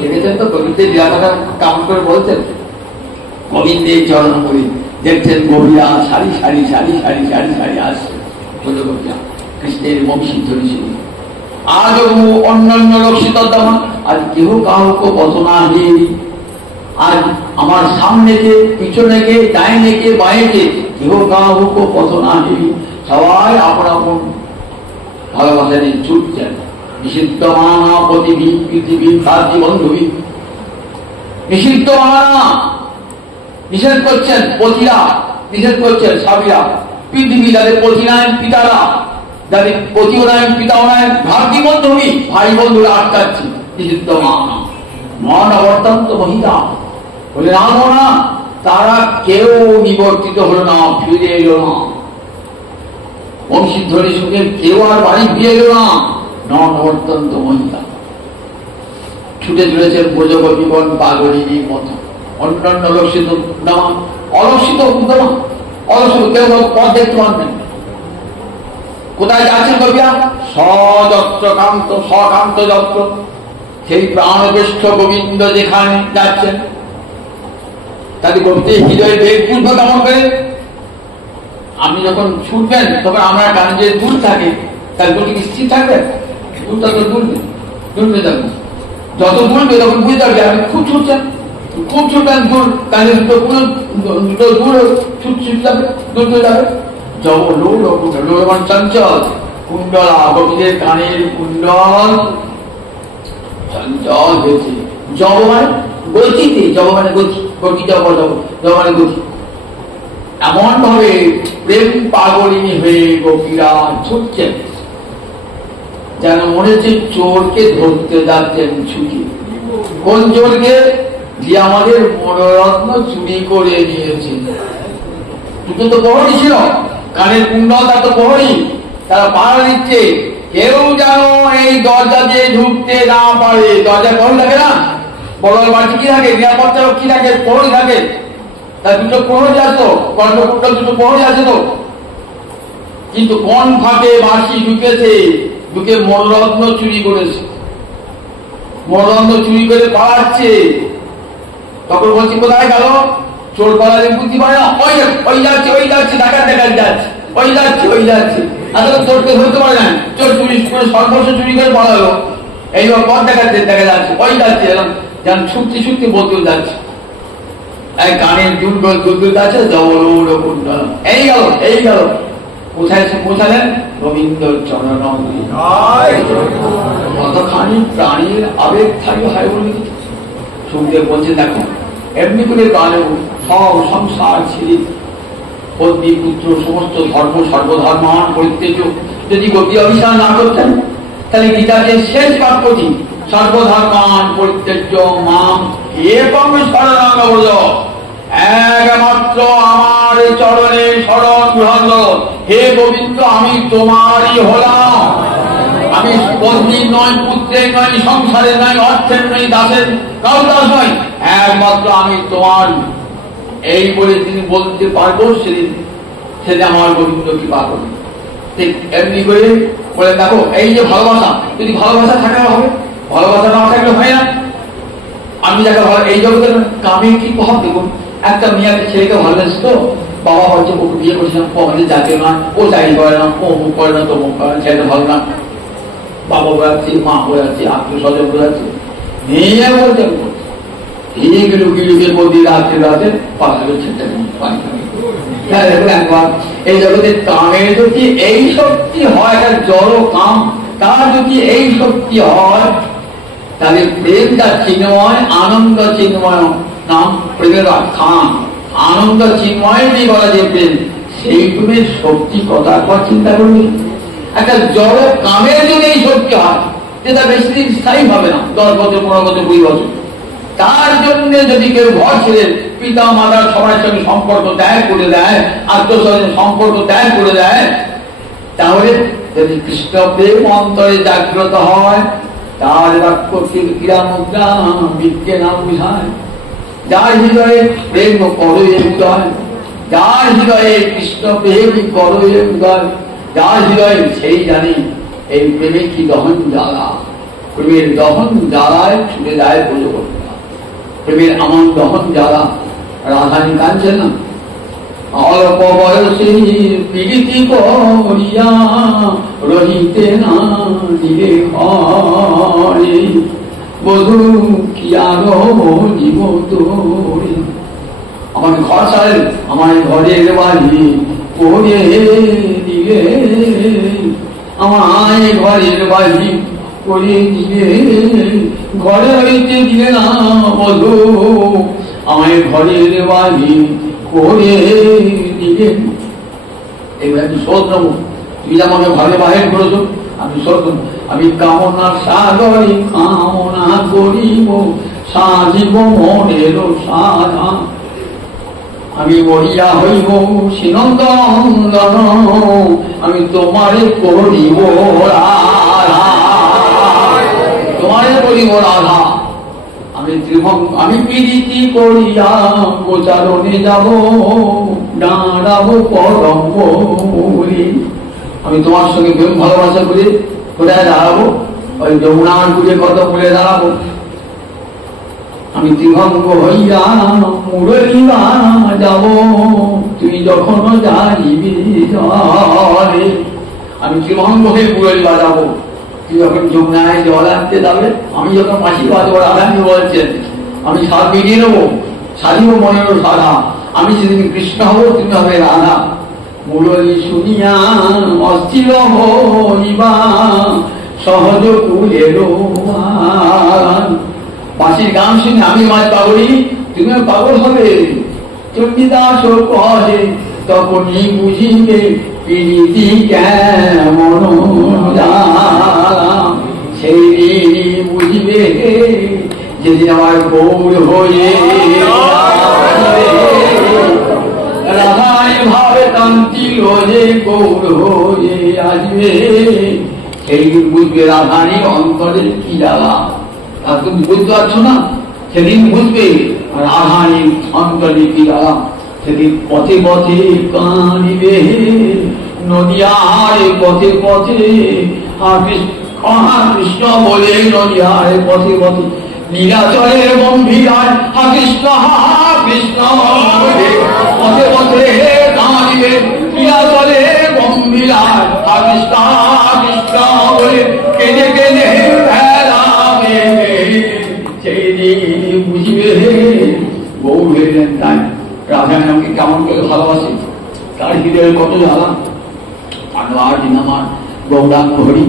দেখেছেন তো গোবিন্দের লীলাটা কাম করে বলছেন, গোবিন্দের চরণ করি দেখছেন গভীরা সারি সারি সারি সারি সারি সারি আসছে গোবিয়া কৃষ্ণের বংশীধ্বনি শুনি। আজ অন্যান্য রক্ষিত দামা আজ কেহ কাউকে বতনাহি। আজ আমার সামনে কে পিছনে কে ডাইনে কে বাইরে কেহ কাউকে বতনাহি। সবাই আপন আপন ভালোবাসা নিয়ে ছুটছেন। নিষিদ্ধ মানা পৃথিবী পৃথিবী সার্জি বন্ধুবী, নিষিদ্ধ মানা নিষেধ করছেন পতিরা, নিষেধ করছেন স্বামীরা। পৃথিবী যাদের পতি নাই পিতারা, যাদের পতিও নাই পিতাও নাই, ভাগ্যী বন্ধুবী ভাই বন্ধুরা আটকাচ্ছি। নিষিদ্ধ মানা মন অবর্তন্ত মহিলা বলে না, তারা কেউ নিবর্তিত হলো না, ফিরে এলো না। বংশীধ্বনি শুনে কেউ আর বাড়ি ফিরে এলো না, নবর্তন্ত মহিলা ছুটে চলেছেন ব্রজগোপীগণ পাগলিনীর মতো। অন্যান্য লক্ষিত না, অলক্ষিত উদ্যমা, অলক্ষিত কেউ পথ দেখতে পারবেন। কোথায় যাচ্ছেন গোপিয়া? সযত্রকান্ত সকান্ত যত্র, সেই প্রাণজ্যেষ্ঠ গোবিন্দ যেখানে যাচ্ছেন তাদের গোপীদের হৃদয়ের বেগ পূর্ব কেমন করে? আপনি যখন ছুটবেন তখন আমার কানে যে দূর থাকে তার গতি স্থির থাকবে, দূরটা তো দূরবে যাবে। যত দূরবে তখন বুঝে যাবে আপনি খুব ছুটছেন, খুব ছুটবেন দূর, কানে দুটো দূর ছুট যাবে, দূর যাবে। জব লোলমান চঞ্চল কুণ্ডলা, গোপীদের কানের কুণ্ডল চঞ্চল হয়েছে। জব মানে গতিতে, জব মানে গতি, গতি জব জব মানে গতি। এমন ভাবে প্রেম পাগলিনী হয়ে গোপীরা ছুটছেন যেন মনে হচ্ছে চোরকে ধরতে যাচ্ছেন ছুটি। কোন চোরকে? যে আমাদের মনোরত্ন চুরি করে নিয়েছে। দুটো তো প্রহরী ছিল, কানের কুণ্ডল তার তো প্রহরী, তারা পাহারা দিচ্ছে কেউ যেন এই দরজা দিয়ে ঢুকতে না পারে। দরজা প্রহরী থাকে না, বড় বাড়ি কি থাকে, নিরাপত্তা কি থাকে, প্রহরী থাকে। তার দুটো প্রহরী আসতো, কর্ণকুণ্ডল দুটো প্রহরী আছে তো। কিন্তু কোন ফাঁকে বাঁশি ঢুকেছে, ঢুকে মনোরত্ন চুরি করেছে, মনোরত্ন চুরি করে পালাচ্ছে। তখন বলছি কোথায় গেল? চোর পালালে বুদ্ধি পারে না, ওই যাচ্ছে ওই যাচ্ছে, ডাকাত ডাকাত যাচ্ছে, ওই যাচ্ছে ওই যাচ্ছে। আসলে চোরকে ধরতে পারে না, চোর চুরি করে সর্বস্ব চুরি করে পালালো। এইবার পথ দেখাচ্ছে, দেখা যাচ্ছে ওই যাচ্ছে, এরকম যেন ছুটতে ছুটতে বদল যাচ্ছে। এক গানের দুর্গল আছে, এই গেল এই গেল। কোথায় এসে পৌঁছালেন? রবীন্দ্র চরণ। কতখানি প্রাণীর আবেগ থাকবে হয় বলে শুনতে বলছে। দেখো এমনি করে গানে সব সংসার ছেড়ে পত্নী পুত্র সমস্ত ধর্ম সর্বধর্মান পরিত্যাজ্য যদি গোপী অভিশান না করতেন, তাহলে গীতাকে শেষ বাক্যটি সর্বধর্মান পরিত্যাজ্য মাম একং শরণং ব্রজ, একমাত্র আমার চরণে শরণ গ্রহণ। হে গোবিন্দ, আমি তোমারই হলাম। আমি পত্নীর নয়, পুত্রের নয়, সংসারের নয়, অর্থের নয়, দাসের কাউ দাস নয়, একমাত্র আমি তোমার। এই বলে তিনি বলতে পারবো সেদিন আমার গোবিন্দ কৃপা করবে। ঠিক এমনি করে বলে দেখো এই যে ভালোবাসা, যদি ভালোবাসা থাকা হবে, ভালোবাসা না থাকলে হয় না। আমি যাকে ভালো, এই জগতের কামে কি প্রভাব দেখুন, একটা মেয়ে একটা ছেলেকে ভালোবাসে তো, বাবা হচ্ছে ওকে বিয়ে করছিলাম, ও আমাদের জাতীয় নয়, ও চাকরি করে না, ও মুখ করে না, তো মুখ করে না, ছেলেটা ভালো না, বাবা বোঝাচ্ছে, মা বোঝাচ্ছে, আত্মীয় স্বজন বোঝাচ্ছে, মেয়ে বলতে লুকিয়ে লুকিয়ে বলতে রাত্রে রাতে পাশে ছেলেটাকে পানি খাবে। একবার এই জগতে কামের যদি এই শক্তি হয়, একটা জড় কাম, তার যদি এই শক্তি হয়, তাহলে প্রেমটা চিন্ময়, আনন্দ চিন্ময় নাম প্রেমের খান, আনন্দ চিন্ময় দিয়ে বলা যে প্রেম, সেই প্রেমের শক্তি কথা একবার চিন্তা করবে। একটা জড় কামের যদি এই শক্তি হয়, যেটা বেশি দিন স্থায়ী হবে না, 10 বছর 15 বছর 20 বছর, তার জন্য যদি কেউ ঘর ছেড়ে পিতা মাতার সবার সঙ্গে সম্পর্ক ত্যাগ করে দেয়, আত্মস্বজন সম্পর্ক ত্যাগ করে দেয়, তাহলে যদি কৃষ্ণ প্রেম অন্তরে জাগ্রত হয়, তার ক্রিয়া মুদ্রা বিদ্যে নাম বুঝায়। যার হৃদয়ে প্রেম করো উদয়, যার হৃদয়ে কৃষ্ণ প্রেম করো উদয়, যার হৃদয়ে সেই জানে এই প্রেমে কি দহন জ্বালা, প্রেমের দহন জ্বালায় ছুটে যায় পুজো করতে। প্রেমের আমার দহন জ্বালা রাধানি কাঁদছে না, অল্প বয়সে প্রীতি করিয়া রহিতে না দিলে ঘরে, বধূ কি আরো জীব তোরে। আমার ঘর ছাড়ে, আমার ঘরের বাড়ি করে দিলে, আমার ঘরের বাড়ি করে দিলে, ঘরে হইতে দিলে না বধূ, আমার ঘরের বাড়ি করে দিলে। এবার আমি শোধ নেবো, তুমি আমাকে ঘরে বাহির করেছো, আমি শোধ নেবো। আমি কামনা সাগরে কামনা করিব, সাজিব মনের সাধা, আমি মরিয়া হইব সিনন্দন, আমি তোমারে করিব রাধা, তোমারে করিব রাধা। আমি প্রীতি করিয়া গোচারণে যাব, দাঁড়াবো পরম বলে। আমি তোমার সঙ্গে প্রেম ভালোবাসা করে কোথায় দাঁড়াবো? ওই যমুনার পুজো কত বলে দাঁড়াবো। আমি ত্রিভঙ্গ হইয়া মুরলিবা যাব, তুমি যখন যাইবি জলে। আমি ত্রিভঙ্গ হয়ে মুরলিবা যাবো, তুমি যখন যমুনায় জল আনতে যাবে, আমি যখন মাসি বাজবো, রাধানি বলছেন আমি সার মিলিয়ে নেবো, সাজিব মনের সাধা, আমি সেদিন কৃষ্ণ হবো, তুমি হবে রাধা। মুরলি শুনিয়া অস্থির হইবা, সহজ কুলের বাঁশির গান শুনে আমি মাঝ পাগলি, তুমিও পাগল হবে। চণ্ডীদাস কহে তখনই বুঝিবে প্রীতি কেমন জ্বালা, সেই দিন বুঝিবে যেদিন আমার গৌর হয়ে রাধায় ভাবে কান্তিল যে গৌর হয়ে আসবে, সেই দিন বুঝবে রাধারই অন্তরের কি জ্বালা। আর তুমি বুঝতে পারছো না, সেদিন বুঝবে রাধারই অন্তরে কি জ্বালা। সেদিন পথে পথে কাঁদিবে নদিয়ার পথে পথে, কৃষ্ণ বলে নদিয়ার পথে পথে, নীলাচলের গম্ভীরায় হা কৃষ্ণ বলে পথে পথে কাঁদিবে, নীলাচলের গম্ভীরায় হা কৃষ্ণ বলে কেঁদে কেঁদে ফেলাবে, সেই দিন বুঝবে গৌর হইলেন। তাই রাধা নামকে কেমন করে ভালোবাসে, তার হৃদয়ের কত জ্বালা। আর দিন আমার গৌরাঙ্গ হরি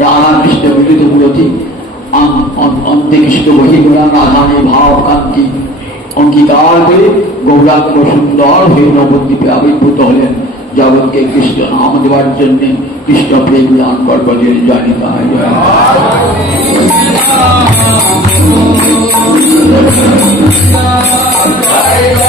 রাধা কৃষ্ণ মিলিত মূলতি, অন্তে কৃষ্ণ বহিরা রাধানে ভাব কান্তি অঙ্গীকার করে গৌরাঙ্গ সুন্দর হয়ে নবদ্বীপে আবির্ভূত হলেন, জগৎকে কৃষ্ণ নাম দেওয়ার জন্য, কৃষ্ণ প্রেম দান করবার জন্য। জানি তাই Hare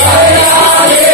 Hare